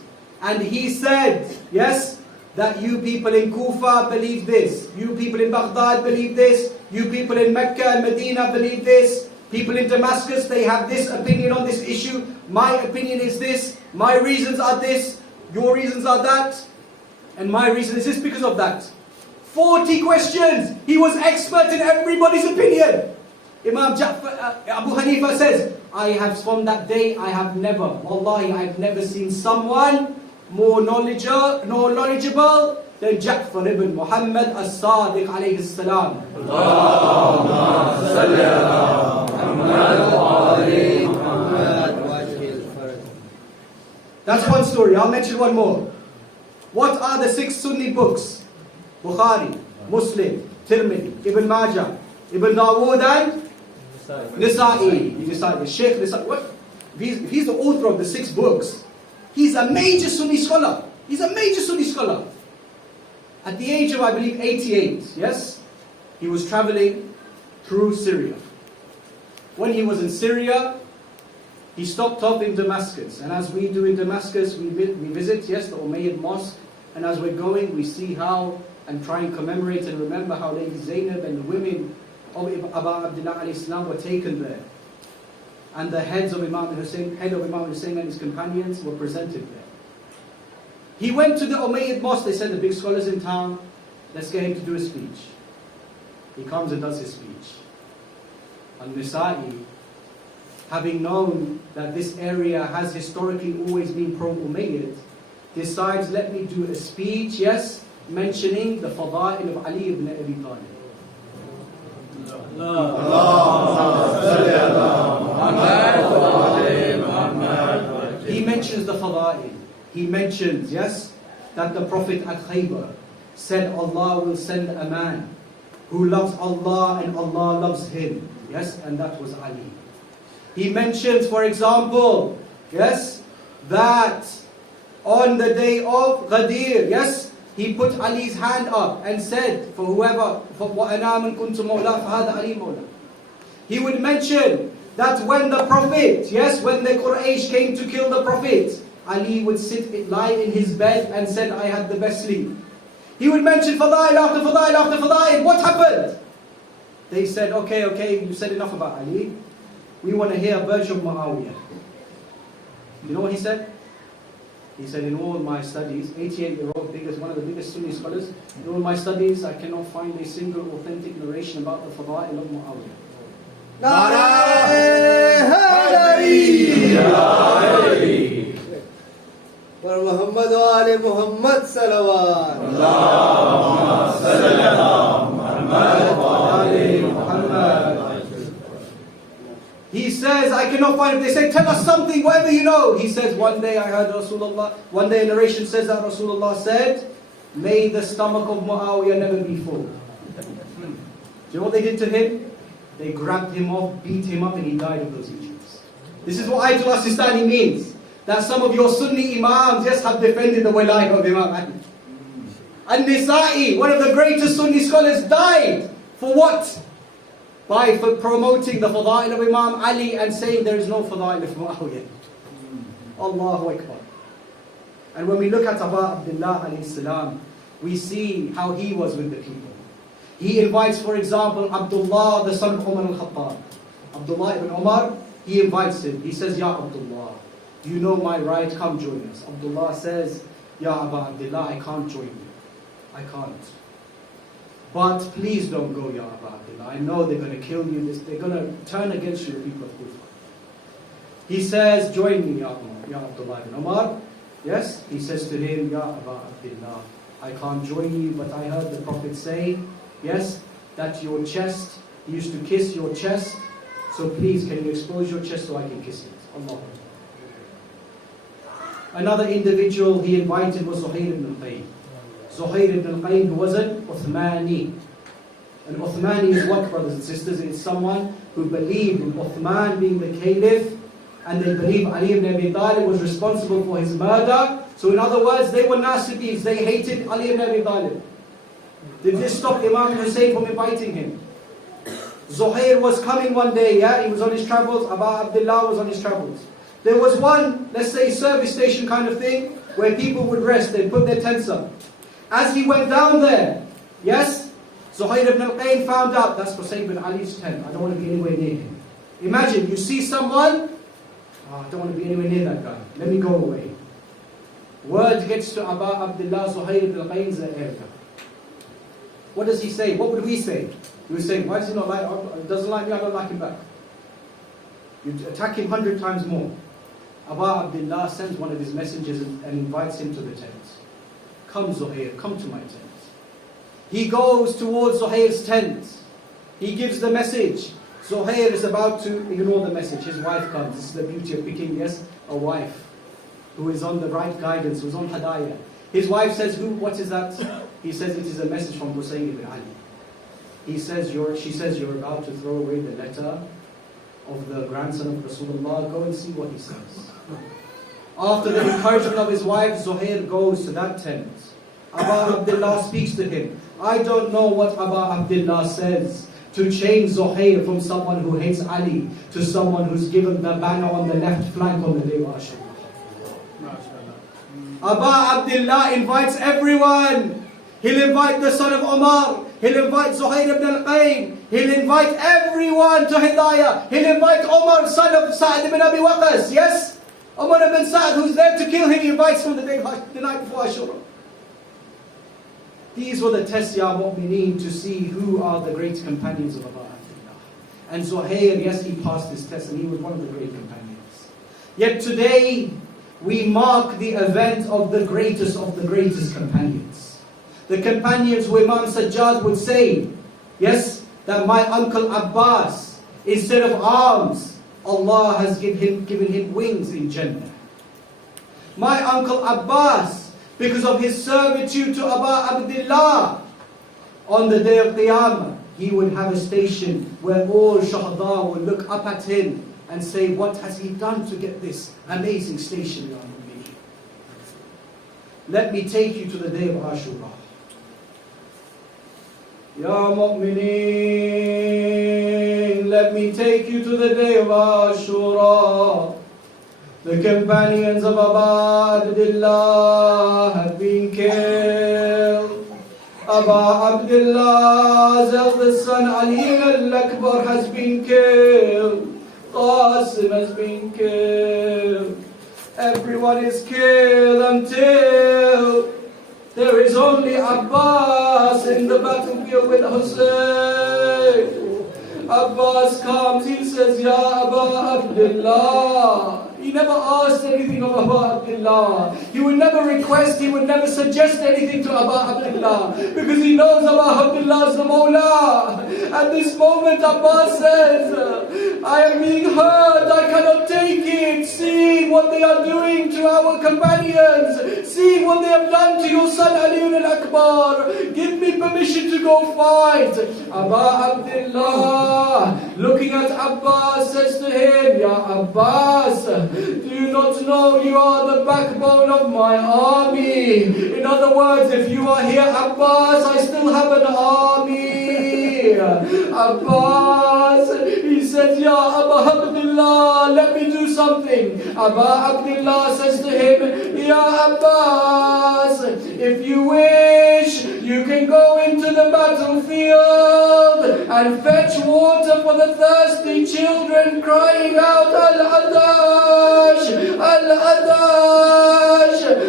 and he said, yes, that you people in Kufa believe this, you people in Baghdad believe this, you people in Mecca and Medina believe this, people in Damascus, they have this opinion on this issue, my opinion is this, my reasons are this, your reasons are that, and my reason is this because of that. 40 questions! He was expert in everybody's opinion. Imam Abu Hanifa says, from that day, I have never seen someone more knowledgeable than Ja'far ibn Muhammad as-Sadiq alayhi salam. That's one story. I'll mention one more. What are the 6 Sunni books? Bukhari, Muslim, Tirmidhi, Ibn Majah, Ibn Dawood and Nisa'i. You decide, the Sheikh Nisa'i. What? If he's the author of the 6 books, he's a major Sunni scholar. He's a major Sunni scholar. At the age of, I believe, 88, yes? He was traveling through Syria. When he was in Syria, he stopped off in Damascus. And as we do in Damascus, we visit, yes, the Umayyad Mosque. And as we're going, we see how, and try and commemorate and remember how Lady Zainab and the women of Abu Abdullah alayhi salam were taken there. And the head of Imam Hussein and his companions were presented there. He went to the Umayyad Mosque. They said, the big scholars in town, let's get him to do a speech. He comes and does his speech. Al-Nisa'i, having known that this area has historically always been pro-Umayyad, decides, let me do a speech, yes, mentioning the fada'il of Ali ibn Abi Talib. He mentions the fada'il. He mentions, yes, that the Prophet at Khaybar said Allah will send a man who loves Allah and Allah loves him. Yes, and that was Ali. He mentions, for example, yes, that on the day of Ghadir, yes, he put Ali's hand up and said, for whoever, for وَأَنَا مَنْ كُنْتُ مَوْلَى فَهَذَا Ali مَوْلَى. He would mention that when the Prophet, yes, when the Quraysh came to kill the Prophet, Ali would lie in his bed and said, I had the best sleep. He would mention fadail after fadail after fadail. What happened? They said, okay, you said enough about Ali. We want to hear a version of Muawiyah. You know what he said? He said, in all my studies, 88-year-old, one of the biggest Sunni scholars, in all my studies, I cannot find a single authentic narration about the fadail of Muawiyah. For Muhammad wa Ali Muhammad salawat. Allahumma salli ala Muhammad wa ali Muhammad. He says, I cannot find it. They say, tell us something, whatever you know. He says, one day I heard Rasulullah, one day a narration says that Rasulullah said, may the stomach of Muawiyah never be full. Do you know what they did to him? They grabbed him off, beat him up, and he died of those injuries. This is what Ayatul Sistani means. That some of your Sunni Imams, yes, have defended the wilayah of Imam Ali. An-Nisa'i, one of the greatest Sunni scholars, died. For what? For promoting the fadail of Imam Ali and saying there is no fadail of Muawiyah. Allahu Akbar. And when we look at Abbas Abdullah alayhi salam, we see how he was with the people. He invites, for example, Abdullah, the son of Umar al-Khattab. Abdullah ibn Umar, he invites him. He says, Ya Abdullah, you know my right, come join us. Abdullah says, Ya Abu Abdullah, I can't join you. I can't. But please don't go, Ya Abu Abdullah. I know they're going to kill you. They're going to turn against you, the people of Kufa. He says, join me, Ya Abdullah ibn Umar. Yes, he says to him, Ya Abu Abdullah, I can't join you, but I heard the Prophet say, yes, that your chest, he used to kiss your chest, so please, can you expose your chest so I can kiss it? Allah. Another individual he invited was Zuhair ibn al-Qayyim. Zuhair ibn al-Qayyim, who was an Uthmani. And Uthmani is what, brothers and sisters? It's someone who believed in Uthman being the caliph, and they believe Ali ibn Abi Talib was responsible for his murder. So in other words, they were Nasibis, they hated Ali ibn Abi Talib. Did this stop Imam Hussein from inviting him? Zuhair was coming one day, he was on his travels, Abu Abdullah was on his travels. There was one, let's say, service station kind of thing, where people would rest, they'd put their tents up. As he went down there, yes, Zuhair ibn al-Qayyim found out, that's Hussein ibn Ali's tent, I don't want to be anywhere near him. Imagine, you see someone, I don't want to be anywhere near that guy, let me go away. Word gets to Abu Abdullah, Zuhair ibn al-Qayyim's area. What does he say? What would we say? We would say, why does he not like, doesn't like me, I don't like him back. You attack him 100 times more. Abu Abdullah sends one of his messengers and invites him to the tent. Come Zuhair, come to my tent. He goes towards Zuhair's tent. He gives the message. Zuhair is about to ignore the message. His wife comes. This is the beauty of picking, yes, a wife who is on the right guidance, who is on Hadayah. His wife says, what is that? He says, it is a message from Hussein ibn Ali. She says, you're about to throw away the letter of the grandson of Rasulullah. Go and see what he says. After the encouragement of his wife, Zuhair goes to that tent. Abu Abdullah speaks to him. I don't know what Abu Abdullah says to change Zuhair from someone who hates Ali to someone who's given the banner on the left flank on the day of Ashura. Abu Abdullah invites everyone. He'll invite the son of Umar. He'll invite Zuhair ibn al-Qayyim. He'll invite everyone to Hidayah. He'll invite Umar, son of Sa'd ibn Abi Waqqas. Yes? Umar ibn Sa'd, who's there to kill him, he invites him the night before Ashura. These were the tests, Ya Mu'mineen, to see who are the great companions of Abu Abdullah. And Zuhair, yes, he passed his test and he was one of the great companions. Yet today, we mark the event of the greatest companions. The companions who Imam Sajjad would say, yes, that my uncle Abbas, instead of arms, Allah has given him wings in Jannah. My uncle Abbas, because of his servitude to Abu Abdullah, on the day of Qiyamah, he would have a station where all Shuhada would look up at him and say, what has he done to get this amazing station, Ya Mu'mineen? Let me take you to the day of Ashura. Ya Mu'mineen, let me take you to the day of Ashura. The companions of Abu Abdullah have been killed. Abu Abdullah's eldest son Ali al-Akbar has been killed. Qasim has been killed. Everyone is killed until there is only Abbas in the battlefield with Hussein. Abbas comes, he says, Ya Abu Abdullah. He never asked anything of Abu Abdullah. He would never request, he would never suggest anything to Abu Abdullah. Because he knows Abu Abdullah is the Mawla. At this moment Abbas says, I am being hurt, I cannot take it. Seeing what they are doing to our companions. Seeing what they have done to your son Ali al-Akbar. Give me permission to go fight. Abu Abdullah, looking at Abbas, says to him, Ya Abbas, do you not know you are the backbone of my army? In other words, if you are here, Abbas, I still have an army. Abbas, he said, Ya Abu Abdullah, let me do something. Abu Abdullah says to him, Ya Abbas, if you wish, you can go into the battlefield and fetch water for the thirsty children crying out, Al-Adash, Al-Adash.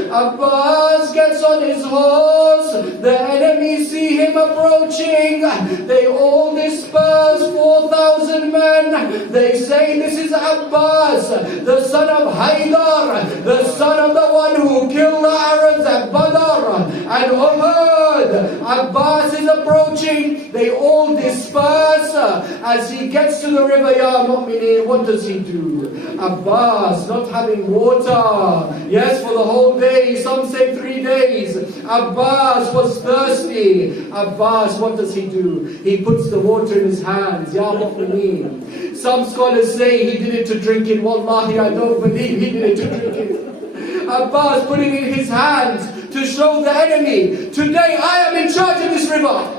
Abbas gets on his horse. The enemy see him approaching. They all disperse, 4,000 men. They say, this is Abbas, the son of Haydar, the son of the one who killed the Arabs at Badr and Uhud. Abbas is approaching. They all disperse. As he gets to the river, Ya Mu'mineen, what does he do? Abbas, not having water, yes, for the whole day, some say 3 days. Abbas was thirsty. Abbas, what does he do? He puts the water in his hands, Ya Mu'mineen. Some scholars say he did it to drink it. Wallahi, I don't believe he did it to drink it. Abbas put it in his hands to show the enemy, today I am in charge of this river.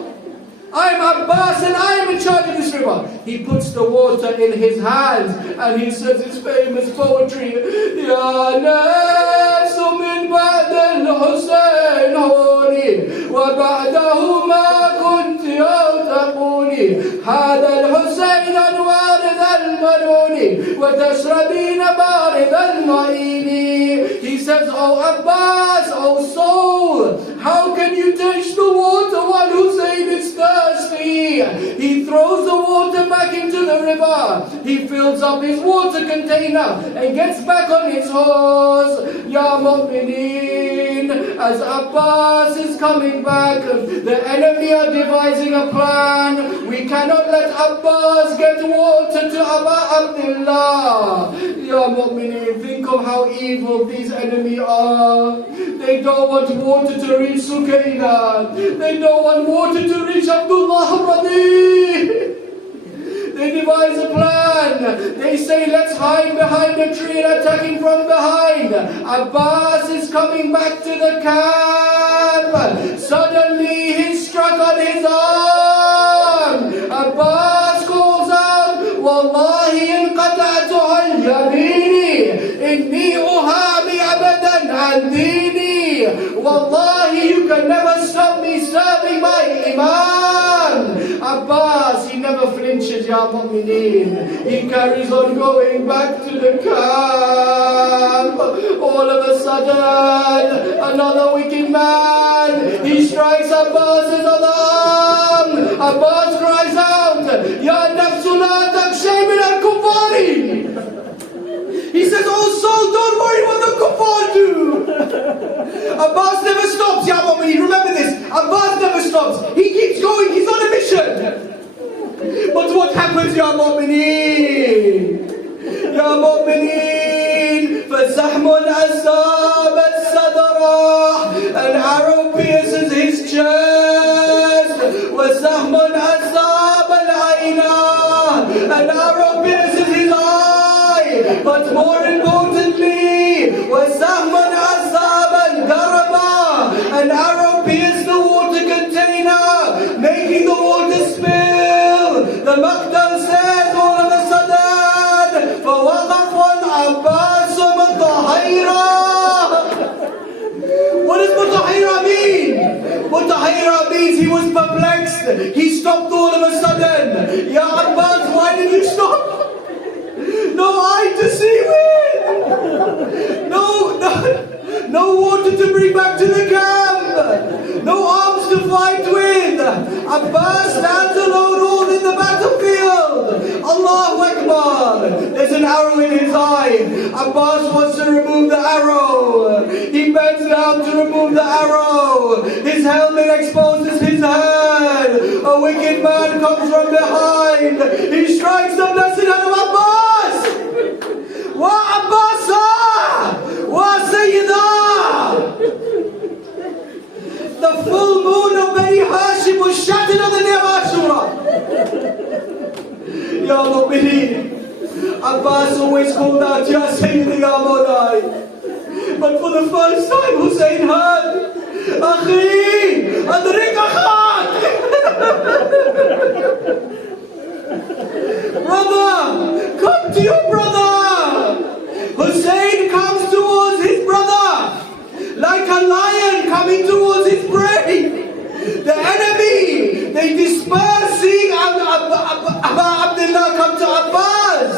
I am Abbas and I am in charge of this river. He puts the water in his hands and he says his famous poetry, Ya nafsu min ba'd al-Husayn huni wa ba'dahu ma kunti taquni hada al-Husayn warid al-manuni wa tashrabina barid al-ma'ini. He says, Oh Abbas, oh soul, how can you taste the water while Hussein is thirsty? He throws the water back into the river. He fills up his water container and gets back on his horse. Ya Mu'mineen, as Abbas is coming back, the enemy are devising a plan. We cannot let Abbas get water to Abu Abdullah. Ya Mu'mineen, think of how evil these enemies are. They don't want water to reach Sukaina. They don't want water to reach Abdullah Radi. They devise a plan. They say, let's hide behind a tree and attack him from behind. Abbas is coming back to the camp. Suddenly he's struck on his arm. Abbas calls out, Wallahi inqata'tu an yamini, inni uhami abadan an dini. Wallahi, you can never stop me serving my Imam. Abbas, he never flinches, Ya Mu'mineen. He carries on going back to the camp. All of a sudden, another wicked man, he strikes Abbas's other arm. Abbas cries out, Ya nafsu la takshay min al-kuffari. He says, oh soul, don't worry what the kuffar do. Abbas never stops, Ya Mu'mineen. Remember this. Abbas never stops. He keeps going. He's on a mission. But what happens, Ya Mu'mineen? Ya Mu'mineen, فَزَحْمٌ أَصَابَ الصَّدْرَ. An arrow pierces his chest. وَزَحْمٌ أَصَابَ الْعَيْنَ. An arrow pierces his eye. But more importantly, وَزَحْمٌ أَصَابَ الْغَرَبَ. An arrow pierced the water container, making the water spill. The Maqdal says, all of a stopped all of a sudden? Ya Abbas, why did you stop? No eye to see with! No water to bring back to the camp! No arms to fight with! Abbas stands alone all in the battlefield! Allahu Akbar! There's an arrow in his eye. Abbas wants to remove the arrow. He bends down to remove the arrow. His helmet exposes his head. A wicked man comes from behind. He strikes the blessed hand of Abbas! Wa Abbasa! Wa Sayyidah! The full moon of Bani Hashim was shattered on the day of Ashura. Ya Mu'mineen, Abbas always called out, Ya Sayyidi, Ya Mawlai. But for the first time, Hussein heard, Akhi, Adrik Akhak! Brother, come to your brother! Hussein comes towards his brother like a lion coming towards his prey. The enemy, they disperse, seeing Abba Abdullah come to Abbas.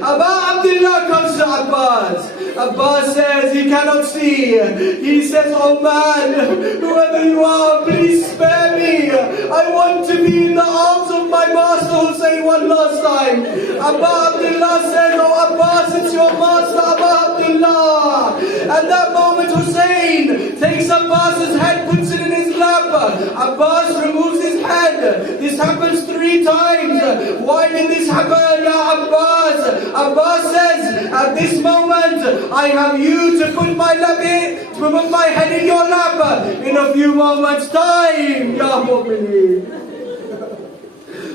Abba Abdullah comes to Abbas. Abbas says he cannot see. He says, oh man, whoever you are, please spare me. I want to be in the arms of my master Hussein one last time. Abba Abdullah says, oh Abbas, it's your master Abba Abdullah. At that moment Hussein takes Abbas's head, puts it in his lap. Abbas removes his head. This happens 3 times. Why did this happen, Ya Abbas? Abbas says, at this moment, I have you to put my head in your lap. In a few moments' time, Ya Mu'mineen.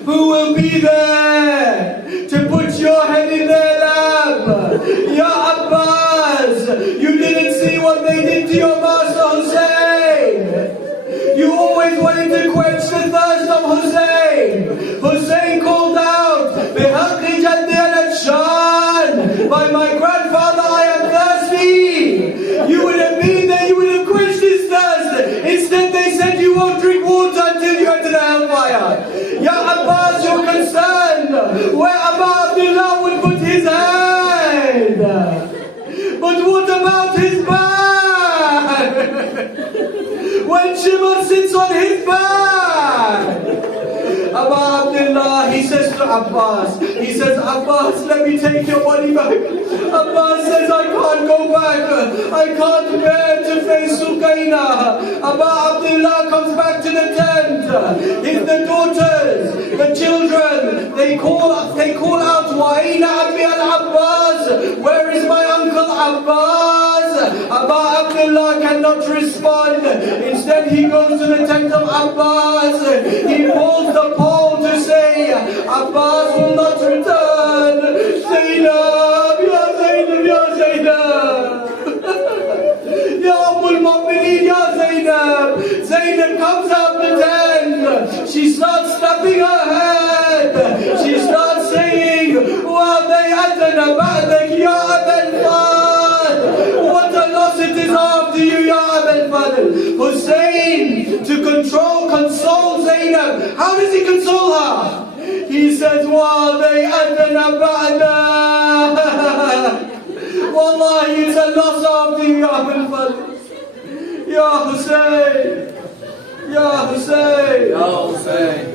Who will be there to put your head in their lap? Ya Abbas, you didn't see what they did to your master Hussein. You always wanted to quench the thirst of Hussein. Hussein called out, Bihaqqi Jaddi al-Shan, by my grandfather I am thirsty. You would have been there, you would have quenched his thirst. Instead they said you won't drink water until you enter the hellfire. Ya Abbas, you're concerned where Abba Abdullah would put his hand. But what about his back? When Shimon sits on his back, Abba Abdullah, he says to Abbas, Abbas, let me take your body back. Abbas says, I can't go back. I can't bear to face Sukaina. Abba Abdullah comes back to the tent. It's the daughters, the children, they call out, Wa'ina Abi al-Abbas, where is my uncle Abbas? Abba Abdullah cannot respond. Instead he goes to the tent of Abbas. He pulls the pole to say, Abbas will not return. Zainab, Ya Zainab, Ya Zainab. Ya Ummul Mu'mineen, Ya Zainab. Zainab comes out the tent. She starts slapping her head. She starts saying, وَضَيْعَتَنَا بَعْدَكْ يَا أَبَا الْفَضْلِ. What a loss it is after you, Ya Aba al-Fadl. Hussein, to console Zainab. How does he console her? He says, وَضَيْعَتَنَا بَعْدَكْ. Wallahi, it's a loss after you, Ya Aba al-Fadl. Ya Hussein. Ya Hussein. Ya Hussein.